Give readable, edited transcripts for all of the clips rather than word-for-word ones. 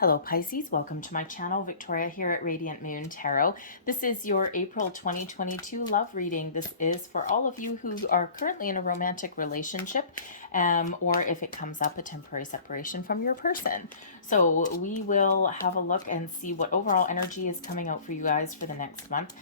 Hello Pisces, welcome to my channel. Victoria here at Radiant Moon Tarot. This is your April 2022 love reading. This is for all of you who are currently in a romantic relationship or if it comes up, a temporary separation from your person. So we will have a look and see what overall energy is coming out for you guys for the next month.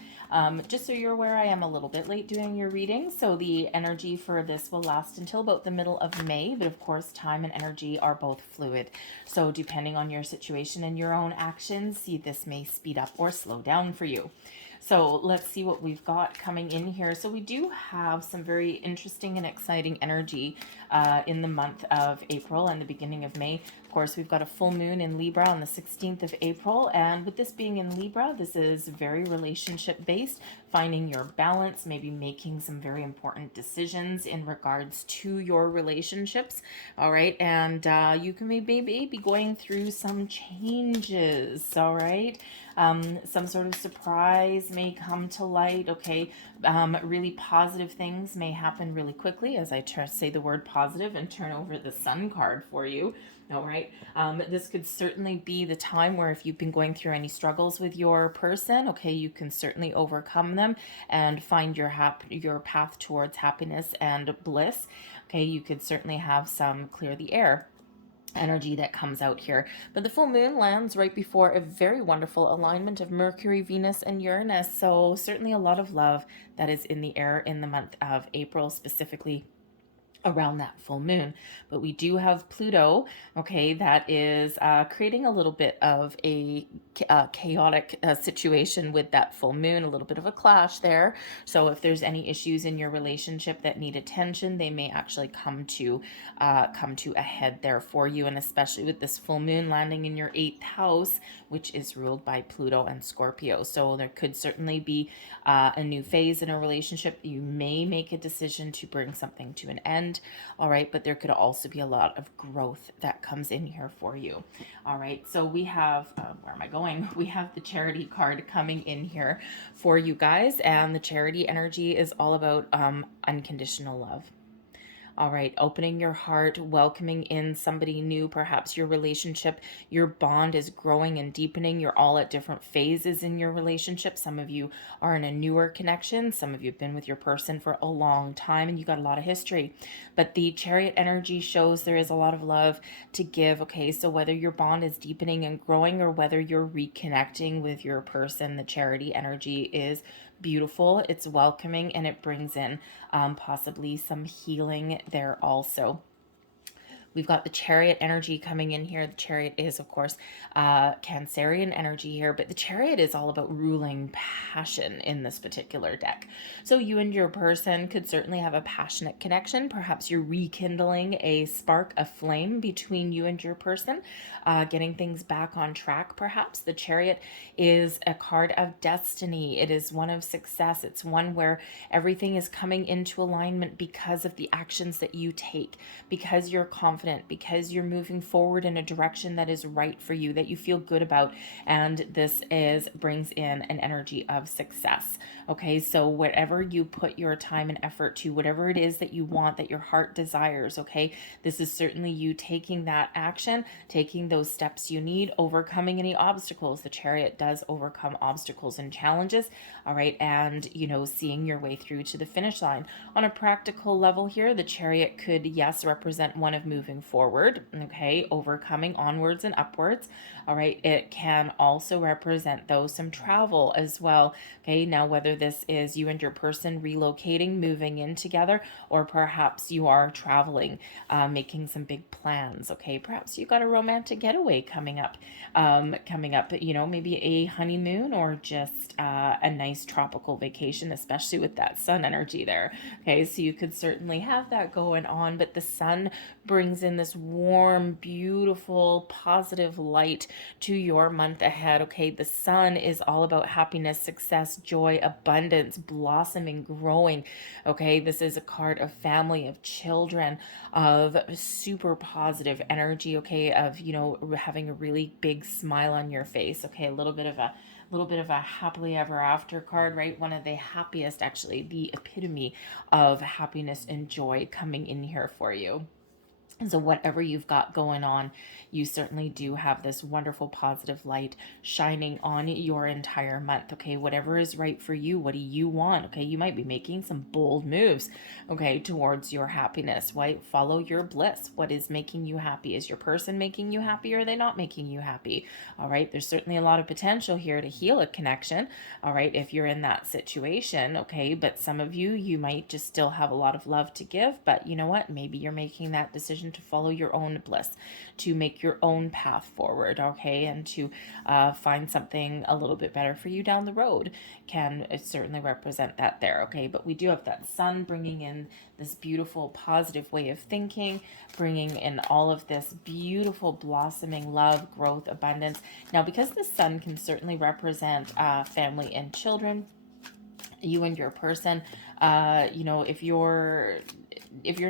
Just so you're aware, I am a little bit late doing your reading, so the energy for this will last until about the middle of May, but of course time and energy are both fluid. So depending on your situation and your own actions, see, this may speed up or slow down for you. So let's see what we've got coming in here. So we do have some very interesting and exciting energy in the month of April and the beginning of May. Of course, we've got a full moon in Libra on the 16th of April. And with this being in Libra, this is very relationship based, finding your balance, maybe making some very important decisions in regards to your relationships. All right. And you can maybe be going through some changes. All right. Some sort of surprise may come to light. Okay. Really positive things may happen really quickly as I say the word positive and turn over the Sun card for you. All right. This could certainly be the time where if you've been going through any struggles with your person, okay, you can certainly overcome them and find your path towards happiness and bliss. Okay, you could certainly have some clear the air energy that comes out here. But the full moon lands right before a very wonderful alignment of Mercury, Venus, and Uranus. So certainly a lot of love that is in the air in the month of April, specifically around that full moon. But we do have Pluto, okay, that is creating a little bit of a chaotic situation with that full moon, a little bit of a clash there. So if there's any issues in your relationship that need attention, they may actually come to a head there for you. And especially with this full moon landing in your 8th house, which is ruled by Pluto and Scorpio. So there could certainly be a new phase in a relationship. You may make a decision to bring something to an end. All right, but there could also be a lot of growth that comes in here for you. All right, so we have, where am I going? We have the Charity card coming in here for you guys, and the Charity energy is all about unconditional love. All right, opening your heart, welcoming in somebody new, perhaps your relationship, your bond is growing and deepening. You're all at different phases in your relationship. Some of you are in a newer connection. Some of you have been with your person for a long time and you got a lot of history. But the Chariot energy shows there is a lot of love to give. Okay, so whether your bond is deepening and growing or whether you're reconnecting with your person, the Charity energy is beautiful, it's welcoming, and it brings in possibly some healing there also. We've got the Chariot energy coming in here. The Chariot is, of course, Cancerian energy here, but the Chariot is all about ruling passion in this particular deck. So you and your person could certainly have a passionate connection. Perhaps you're rekindling a spark, a flame between you and your person, getting things back on track, perhaps. The Chariot is a card of destiny. It is one of success. It's one where everything is coming into alignment because of the actions that you take, because you're confident, because you're moving forward in a direction that is right for you, that you feel good about, and this brings in an energy of success. Okay, so whatever you put your time and effort to, whatever it is that you want, that your heart desires, okay, this is certainly you taking that action, taking those steps you need, overcoming any obstacles. The Chariot does overcome obstacles and challenges, all right, and seeing your way through to the finish line. On a practical level here, the Chariot could, yes, represent one of moving forward, okay, overcoming onwards and upwards. All right, it can also represent though some travel as well. Okay, now whether this is you and your person relocating, moving in together, or perhaps you are traveling, making some big plans. Okay, perhaps you got a romantic getaway coming up, maybe a honeymoon or just a nice tropical vacation, especially with that sun energy there. Okay, so you could certainly have that going on, but the sun brings in this warm, beautiful, positive light to your month ahead. Okay, the sun is all about happiness, success, joy, abundance, blossoming, growing. Okay, this is a card of family, of children, of super positive energy. Okay, of having a really big smile on your face. Okay, a little bit of a happily ever after card, right? One of the happiest, actually, the epitome of happiness and joy coming in here for you. And so whatever you've got going on, you certainly do have this wonderful positive light shining on your entire month. Okay, whatever is right for you, what do you want? Okay, you might be making some bold moves, okay, towards your happiness, right? Follow your bliss. What is making you happy? Is your person making you happy, or are they not making you happy? All right, there's certainly a lot of potential here to heal a connection. All right, if you're in that situation, okay, but some of you, you might just still have a lot of love to give, but you know what? Maybe you're making that decision to follow your own bliss, to make your own path forward, okay, and to find something a little bit better for you down the road can certainly represent that there, okay. But we do have that sun bringing in this beautiful positive way of thinking, bringing in all of this beautiful blossoming love, growth, abundance. Now, because the sun can certainly represent family and children, you and your person, you know, if you're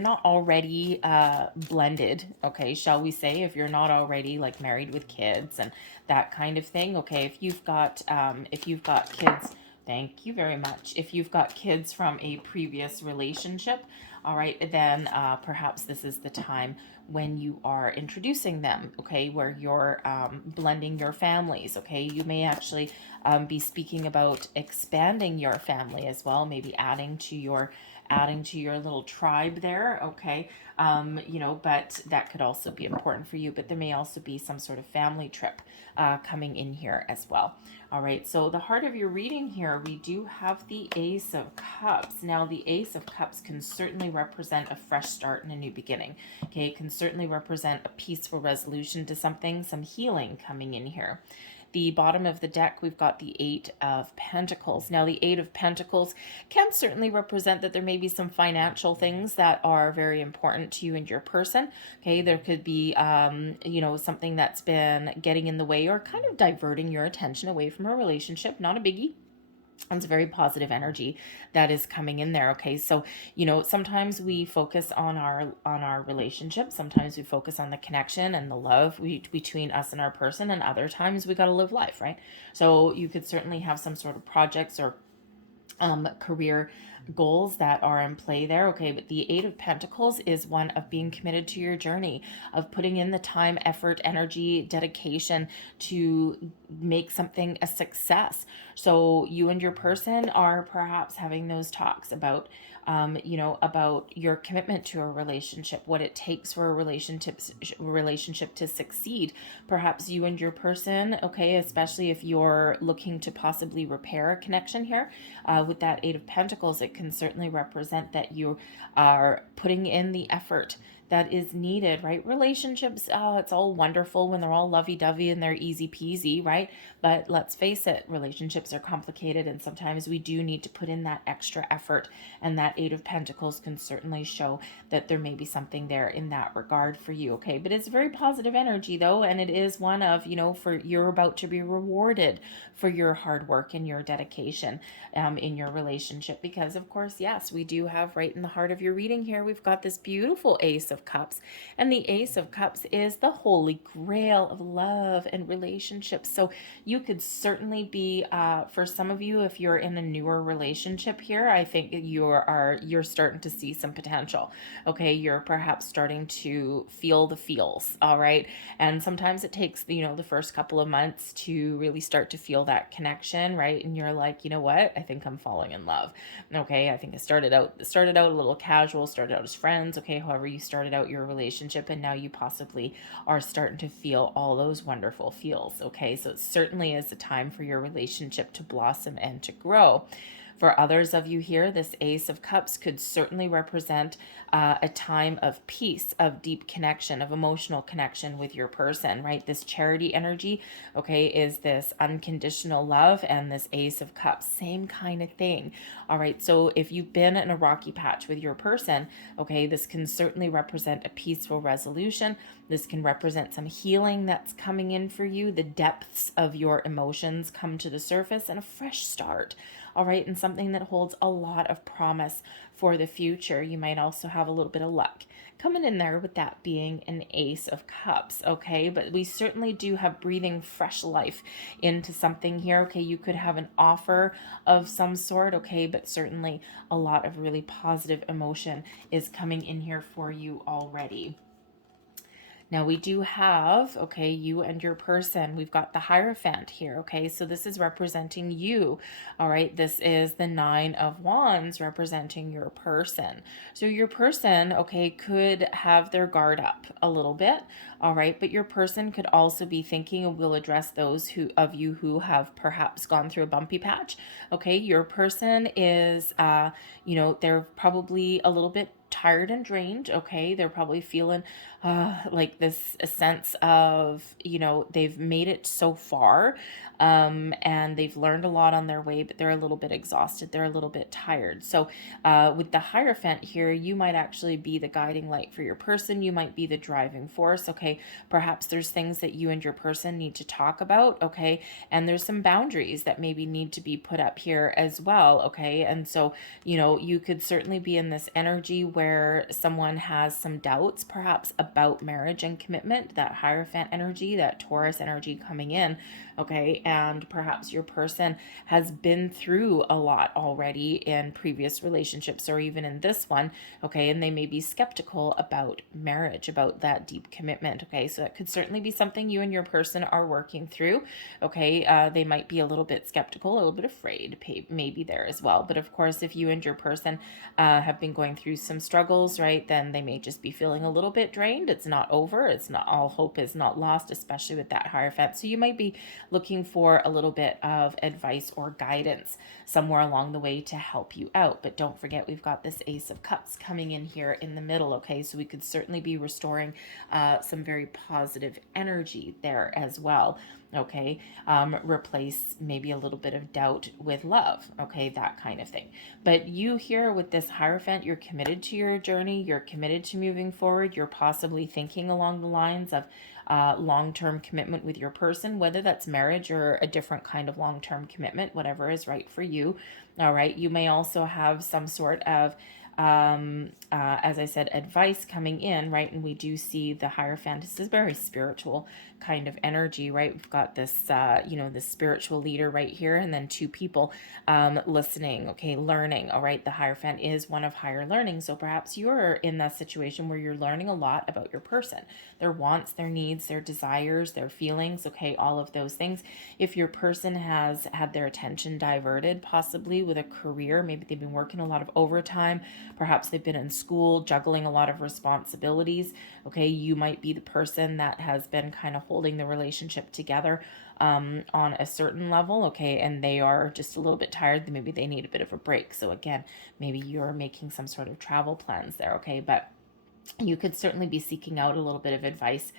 not already blended, okay, shall we say, if you're not already like married with kids and that kind of thing, okay, if you've got kids, thank you very much, if you've got kids from a previous relationship, all right, then perhaps this is the time when you are introducing them, okay, where you're blending your families, okay. You may actually be speaking about expanding your family as well, maybe adding to your little tribe there, okay. You know, but that could also be important for you. But there may also be some sort of family trip coming in here as well. All right, so the heart of your reading here, we do have the Ace of Cups. Now, the Ace of Cups can certainly represent a fresh start and a new beginning. Okay, it can certainly represent a peaceful resolution to something, some healing coming in here. The bottom of the deck, we've got the Eight of Pentacles. Now, the Eight of Pentacles can certainly represent that there may be some financial things that are very important to you and your person. Okay, there could be, you know, something that's been getting in the way or kind of diverting your attention away from a relationship. Not a biggie. It's very positive energy that is coming in there. Okay, so you know, sometimes we focus on our relationship, sometimes we focus on the connection and the love between us and our person, and other times we got to live life, right? So you could certainly have some sort of projects or career goals that are in play there. Okay, but the Eight of Pentacles is one of being committed to your journey, of putting in the time, effort, energy, dedication to make something a success. So you and your person are perhaps having those talks about you know, about your commitment to a relationship, what it takes for a relationship to succeed. Perhaps you and your person, okay, especially if you're looking to possibly repair a connection here, with that Eight of Pentacles, it can certainly represent that you are putting in the effort that is needed, right? Relationships, oh, it's all wonderful when they're all lovey-dovey and they're easy peasy, right? But let's face it, relationships are complicated, and sometimes we do need to put in that extra effort, and that Eight of Pentacles can certainly show that there may be something there in that regard for you, okay? But it's very positive energy though, and it is one of, you know, for you're about to be rewarded for your hard work and your dedication in your relationship, because of course, yes, we do have right in the heart of your reading here, we've got this beautiful Ace of Cups, and the Ace of Cups is the holy grail of love and relationships. So you could certainly be, for some of you, if you're in a newer relationship here, I think you're starting to see some potential. Okay, you're perhaps starting to feel the feels. All right, and sometimes it takes, you know, the first couple of months to really start to feel that connection, right? And you're like, you know what? I think I'm falling in love. Okay, I think I started out a little casual, started out as friends. Okay, however you started out your relationship, and now you possibly are starting to feel all those wonderful feels. Okay, so it certainly is a time for your relationship to blossom and to grow. For others of you here, this Ace of Cups could certainly represent a time of peace, of deep connection, of emotional connection with your person, right? This charity energy, okay, is this unconditional love, and this Ace of Cups, same kind of thing. All right, so if you've been in a rocky patch with your person, okay, this can certainly represent a peaceful resolution. This can represent some healing that's coming in for you. The depths of your emotions come to the surface, and a fresh start. All right, and something that holds a lot of promise for the future. You might also have a little bit of luck coming in there with that being an Ace of Cups, okay? But we certainly do have breathing fresh life into something here, okay? You could have an offer of some sort, okay? But certainly a lot of really positive emotion is coming in here for you already. Now we do have, okay, you and your person. We've got the Hierophant here, okay? So this is representing you, all right? This is the Nine of Wands representing your person. So your person, okay, could have their guard up a little bit, all right? But your person could also be thinking, and we'll address those who of you who have perhaps gone through a bumpy patch, okay? Your person is, they're probably a little bit tired and drained, okay? They're probably feeling like this a sense of, they've made it so far, and they've learned a lot on their way, but they're a little bit exhausted. They're a little bit tired. So with the Hierophant here, you might actually be the guiding light for your person. You might be the driving force, okay? Perhaps there's things that you and your person need to talk about, okay? And there's some boundaries that maybe need to be put up here as well, okay? And so, you could certainly be in this energy where someone has some doubts, perhaps about marriage and commitment, that Hierophant energy, that Taurus energy coming in, okay? And perhaps your person has been through a lot already in previous relationships or even in this one, okay? And they may be skeptical about marriage, about that deep commitment, okay? So that could certainly be something you and your person are working through, okay? They might be a little bit skeptical, a little bit afraid, maybe there as well. But of course, if you and your person have been going through some struggles, right, then they may just be feeling a little bit drained. It's not over. It's not all hope is not lost, especially with that Hierophant. So you might be looking for a little bit of advice or guidance somewhere along the way to help you out. But don't forget, we've got this Ace of Cups coming in here in the middle, okay? So we could certainly be restoring some very positive energy there as well, okay? Replace maybe a little bit of doubt with love, okay? That kind of thing. But you here with this Hierophant, you're committed to your journey. You're committed to moving forward. You're possibly thinking along the lines of long-term commitment with your person, whether that's marriage or a different kind of long-term commitment, whatever is right for you. All right. You may also have some sort of as I said, advice coming in, right? And we do see the Hierophant. This is very spiritual kind of energy, right? We've got this, this spiritual leader right here, and then two people listening, okay, learning, all right? The Hierophant is one of higher learning. So perhaps you're in that situation where you're learning a lot about your person, their wants, their needs, their desires, their feelings, okay, all of those things. If your person has had their attention diverted, possibly with a career, maybe they've been working a lot of overtime, perhaps they've been in school, juggling a lot of responsibilities, okay, you might be the person that has been kind of holding the relationship together on a certain level, okay, and they are just a little bit tired. Maybe they need a bit of a break. So again, maybe you're making some sort of travel plans there, okay, but you could certainly be seeking out a little bit of advice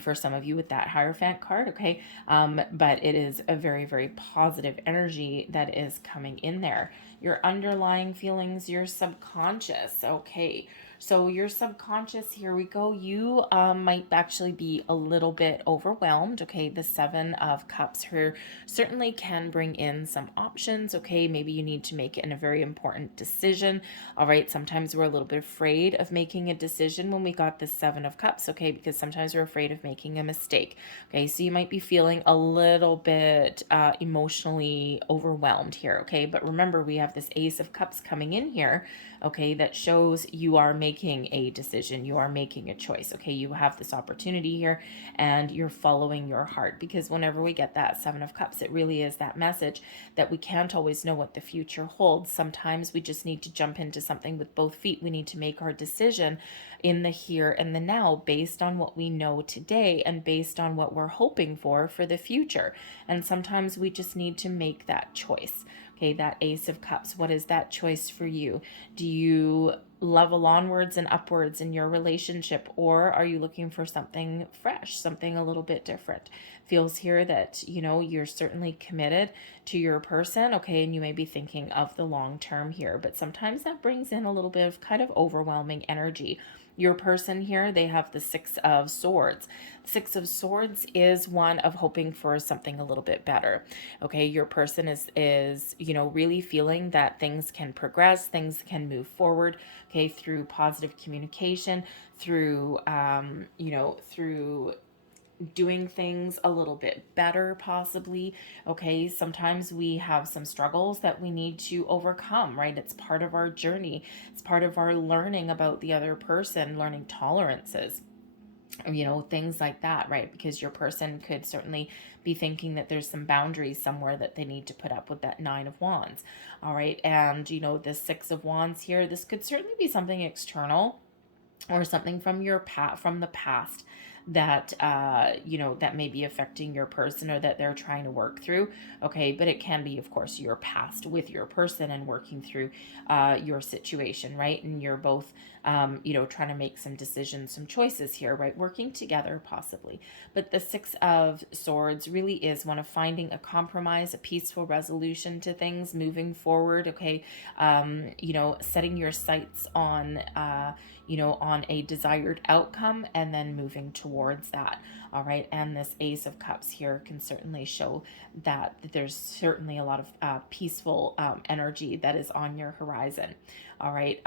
for some of you with that Hierophant card, okay? But it is a very, very positive energy that is coming in there. Your underlying feelings, your subconscious, okay? So your subconscious, here we go. You might actually be a little bit overwhelmed, okay? The Seven of Cups here certainly can bring in some options, okay? Maybe you need to make it in a very important decision, all right? Sometimes we're a little bit afraid of making a decision when we got the Seven of Cups, okay? Because sometimes we're afraid of making a mistake, okay? So you might be feeling a little bit emotionally overwhelmed here, okay? But remember, we have this Ace of Cups coming in here, okay, that shows you are making a decision, you are making a choice, okay? You have this opportunity here and you're following your heart, because whenever we get that Seven of Cups, it really is that message that we can't always know what the future holds. Sometimes we just need to jump into something with both feet. We need to make our decision in the here and the now based on what we know today and based on what we're hoping for the future. And sometimes we just need to make that choice. Okay, that Ace of Cups, what is that choice for you? Do you level onwards and upwards in your relationship, or are you looking for something fresh, something a little bit different? Feels here that, you're certainly committed to your person, okay, and you may be thinking of the long term here, but sometimes that brings in a little bit of kind of overwhelming energy. Your person here, they have the Six of Swords. Six of Swords is one of hoping for something a little bit better. Okay, your person is really feeling that things can progress, things can move forward, okay, through positive communication, through through doing things a little bit better, possibly. Okay, sometimes we have some struggles that we need to overcome, right? It's part of our journey, it's part of our learning about the other person, learning tolerances. things like that, right? Because your person could certainly be thinking that there's some boundaries somewhere that they need to put up with that Nine of Wands. All right. And, the Six of Wands here, this could certainly be something external or something from the past that that may be affecting your person or that they're trying to work through. Okay, but it can be, of course, your past with your person and working through your situation, right? And you're both trying to make some decisions, some choices here, right? Working together possibly. But the Six of Swords really is one of finding a compromise, a peaceful resolution to things, moving forward. Okay, setting your sights on on a desired outcome and then moving towards that. All right. And this Ace of Cups here can certainly show that there's certainly a lot of peaceful energy that is on your horizon. All right.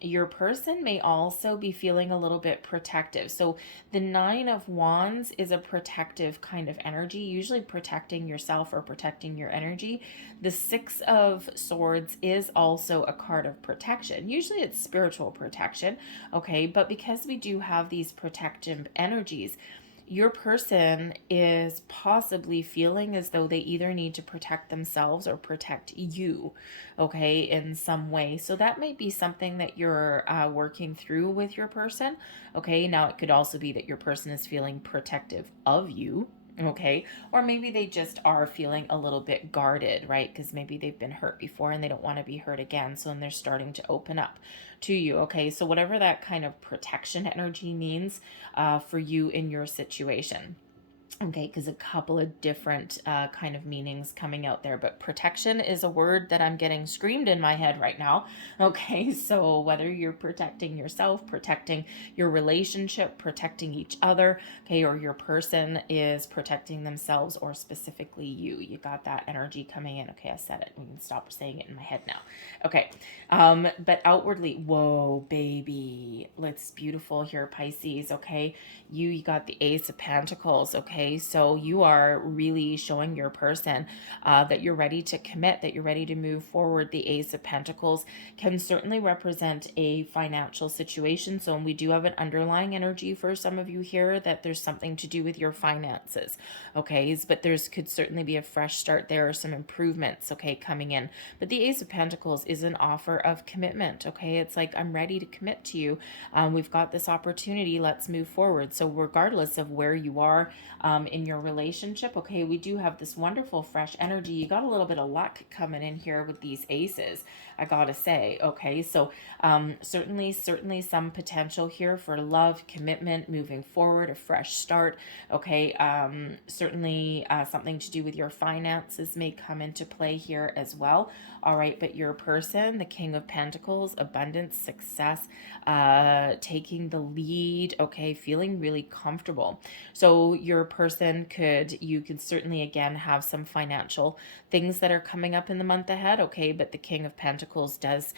Your person may also be feeling a little bit protective. So the Nine of Wands is a protective kind of energy, usually protecting yourself or protecting your energy. The Six of Swords is also a card of protection. Usually it's spiritual protection. Okay. But because we do have these protective energies, your person is possibly feeling as though they either need to protect themselves or protect you, okay, in some way. So that might be something that you're working through with your person, okay. Now, it could also be that your person is feeling protective of you, okay, or maybe they just are feeling a little bit guarded, right? Because maybe they've been hurt before and they don't want to be hurt again. So, and they're starting to open up to you, okay. So whatever that kind of protection energy means for you in your situation. Okay, because a couple of different kind of meanings coming out there, but protection is a word that I'm getting screamed in my head right now. Okay, so whether you're protecting yourself, protecting your relationship, protecting each other, okay, or your person is protecting themselves or specifically you, you got that energy coming in. Okay, I said it. We can stop saying it in my head now. Okay, but outwardly, whoa, baby, it's beautiful here, Pisces. Okay, you got the Ace of Pentacles. Okay, so you are really showing your person that you're ready to commit, that you're ready to move forward. The Ace of Pentacles can certainly represent a financial situation. So we do have an underlying energy for some of you here that there's something to do with your finances. Okay, but there's could certainly be a fresh start. There are some improvements, okay, coming in. But the Ace of Pentacles is an offer of commitment. Okay, it's like, I'm ready to commit to you. We've got this opportunity. Let's move forward. So regardless of where you are in your relationship, okay, we do have this wonderful fresh energy. You got a little bit of luck coming in here with these aces, I gotta say. Okay, so certainly some potential here for love, commitment, moving forward, a fresh start. Okay, certainly something to do with your finances may come into play here as well. All right, but your person, the King of Pentacles, abundance, success, taking the lead, okay, feeling really comfortable. So your person you could certainly again have some financial things that are coming up in the month ahead, okay, but the King of Pentacles does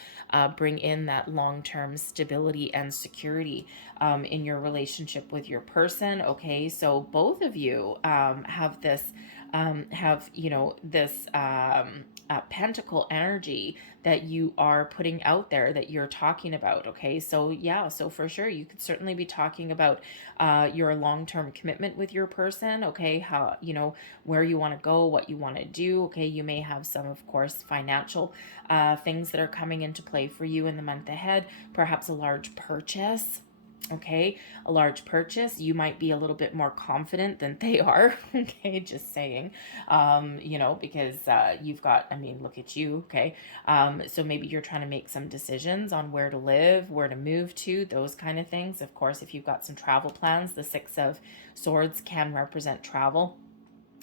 bring in that long-term stability and security in your relationship with your person, okay. So both of you have this pentacle energy that you are putting out there, that you're talking about. Okay, so yeah, so for sure you could certainly be talking about your long-term commitment with your person. Okay, how where you want to go, what you want to do. Okay, you may have some, of course, financial things that are coming into play for you in the month ahead, perhaps a large purchase. Okay, a large purchase. You might be a little bit more confident than they are. Okay, just saying. Because you've got, I mean, look at you. Okay, so maybe you're trying to make some decisions on where to live, where to move to, those kind of things. Of course, if you've got some travel plans, the Six of Swords can represent travel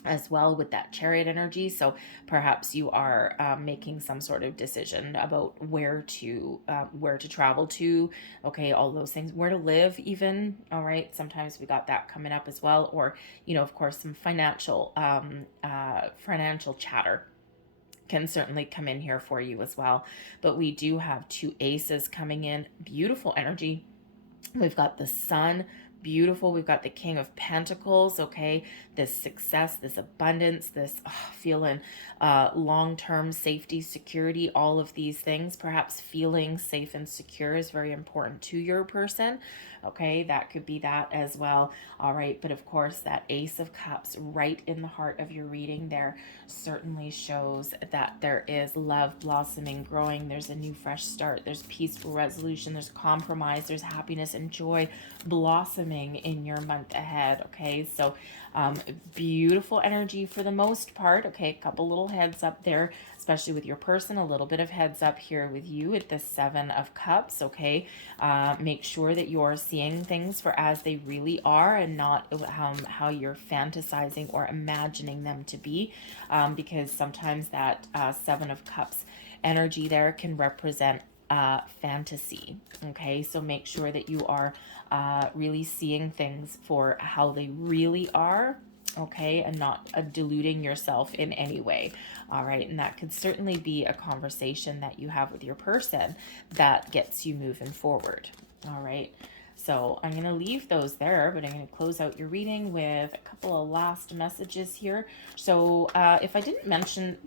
as well with that Chariot energy. So perhaps you are making some sort of decision about where to travel to. Okay, all those things, where to live even. All right, sometimes we got that coming up as well, or of course, some financial chatter can certainly come in here for you as well. But we do have two aces coming in, beautiful energy. We've got the Sun beautiful. We've got the King of Pentacles, okay? This success, this abundance, this feeling long-term safety, security, all of these things. Perhaps feeling safe and secure is very important to your person, okay? That could be that as well. All right, but of course, that Ace of Cups right in the heart of your reading there certainly shows that there is love blossoming, growing. There's a new fresh start. There's peaceful resolution. There's compromise. There's happiness and joy blossoming in your month ahead. Okay, so beautiful energy for the most part. Okay, a couple little heads up there, especially with your person. A little bit of heads up here with you at the Seven of Cups. Okay, make sure that you're seeing things for as they really are and not how you're fantasizing or imagining them to be, because sometimes that Seven of Cups energy there can represent fantasy. Okay, so make sure that you are really seeing things for how they really are, okay, and not deluding yourself in any way. All right, and that could certainly be a conversation that you have with your person that gets you moving forward. All right, so I'm going to leave those there, but I'm going to close out your reading with a couple of last messages here. So if I didn't mention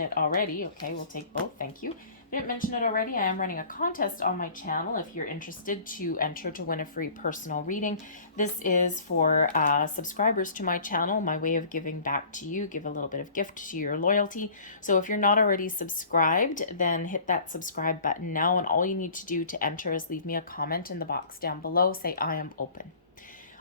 it already, okay, we'll take both. Thank you. If I didn't mention it already, I am running a contest on my channel if you're interested to enter to win a free personal reading. This is for subscribers to my channel, my way of giving back to you, give a little bit of gift to your loyalty. So if you're not already subscribed, then hit that subscribe button now, and all you need to do to enter is leave me a comment in the box down below. Say, I am open.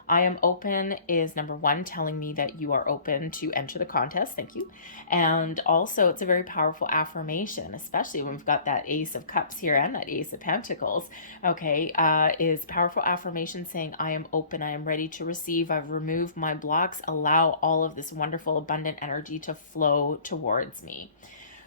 I am open is number one, telling me that you are open to enter the contest. Thank you. And also, it's a very powerful affirmation, especially when we've got that Ace of Cups here and that Ace of Pentacles. Okay, is powerful affirmation saying, I am open. I am ready to receive. I've removed my blocks. Allow all of this wonderful, abundant energy to flow towards me.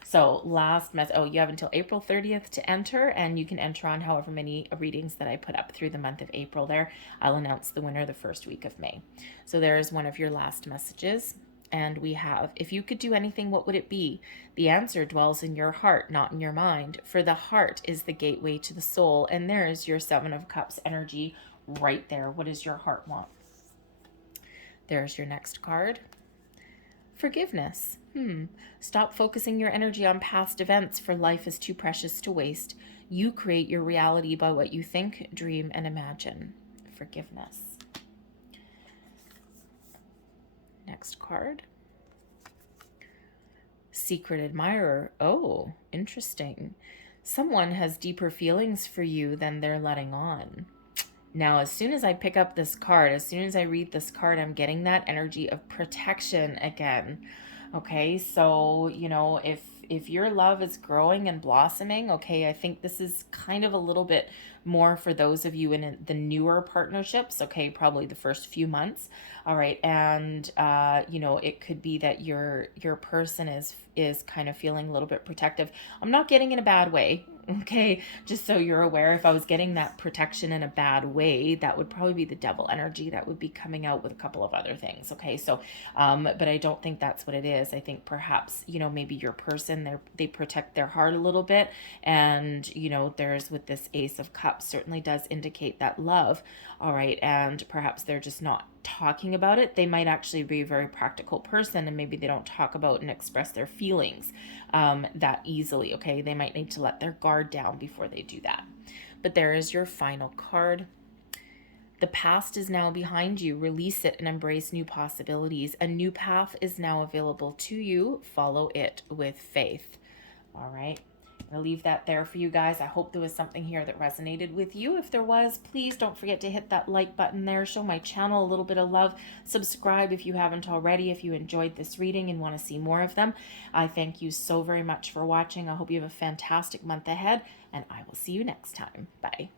So last message, you have until April 30th to enter, and you can enter on however many readings that I put up through the month of April there. I'll announce the winner the first week of May. So there is one of your last messages. And we have, if you could do anything, what would it be? The answer dwells in your heart, not in your mind. For the heart is the gateway to the soul. And there is your Seven of Cups energy right there. What does your heart want? There's your next card. Forgiveness. Stop focusing your energy on past events, for life is too precious to waste. You create your reality by what you think, dream, and imagine. Forgiveness. Next card. Secret admirer. Oh, interesting. Someone has deeper feelings for you than they're letting on. Now, as soon as I pick up this card, as soon as I read this card, I'm getting that energy of protection again. Okay, so, you know, if your love is growing and blossoming, okay, I think this is kind of a little bit more for those of you in the newer partnerships, okay, probably the first few months. All right, and you know, it could be that your person is kind of feeling a little bit protective. I'm not getting in a bad way. Okay, just so you're aware, if I was getting that protection in a bad way, that would probably be the devil energy that would be coming out with a couple of other things. Okay, so, but I don't think that's what it is. I think perhaps, you know, maybe your person, they protect their heart a little bit. And, you know, there's with this Ace of Cups certainly does indicate that love. All right, and perhaps they're just not talking about it. They might actually be a very practical person, and maybe they don't talk about and express their feelings that easily. Okay, they might need to let their guard down before they do that. But there is your final card. The past is now behind you. Release it and embrace new possibilities. A new path is now available to you. Follow it with faith. All right. I'll leave that there for you guys. I hope there was something here that resonated with you. If there was, please don't forget to hit that like button there. Show my channel a little bit of love. Subscribe if you haven't already, if you enjoyed this reading and want to see more of them. I thank you so very much for watching. I hope you have a fantastic month ahead, and I will see you next time. Bye.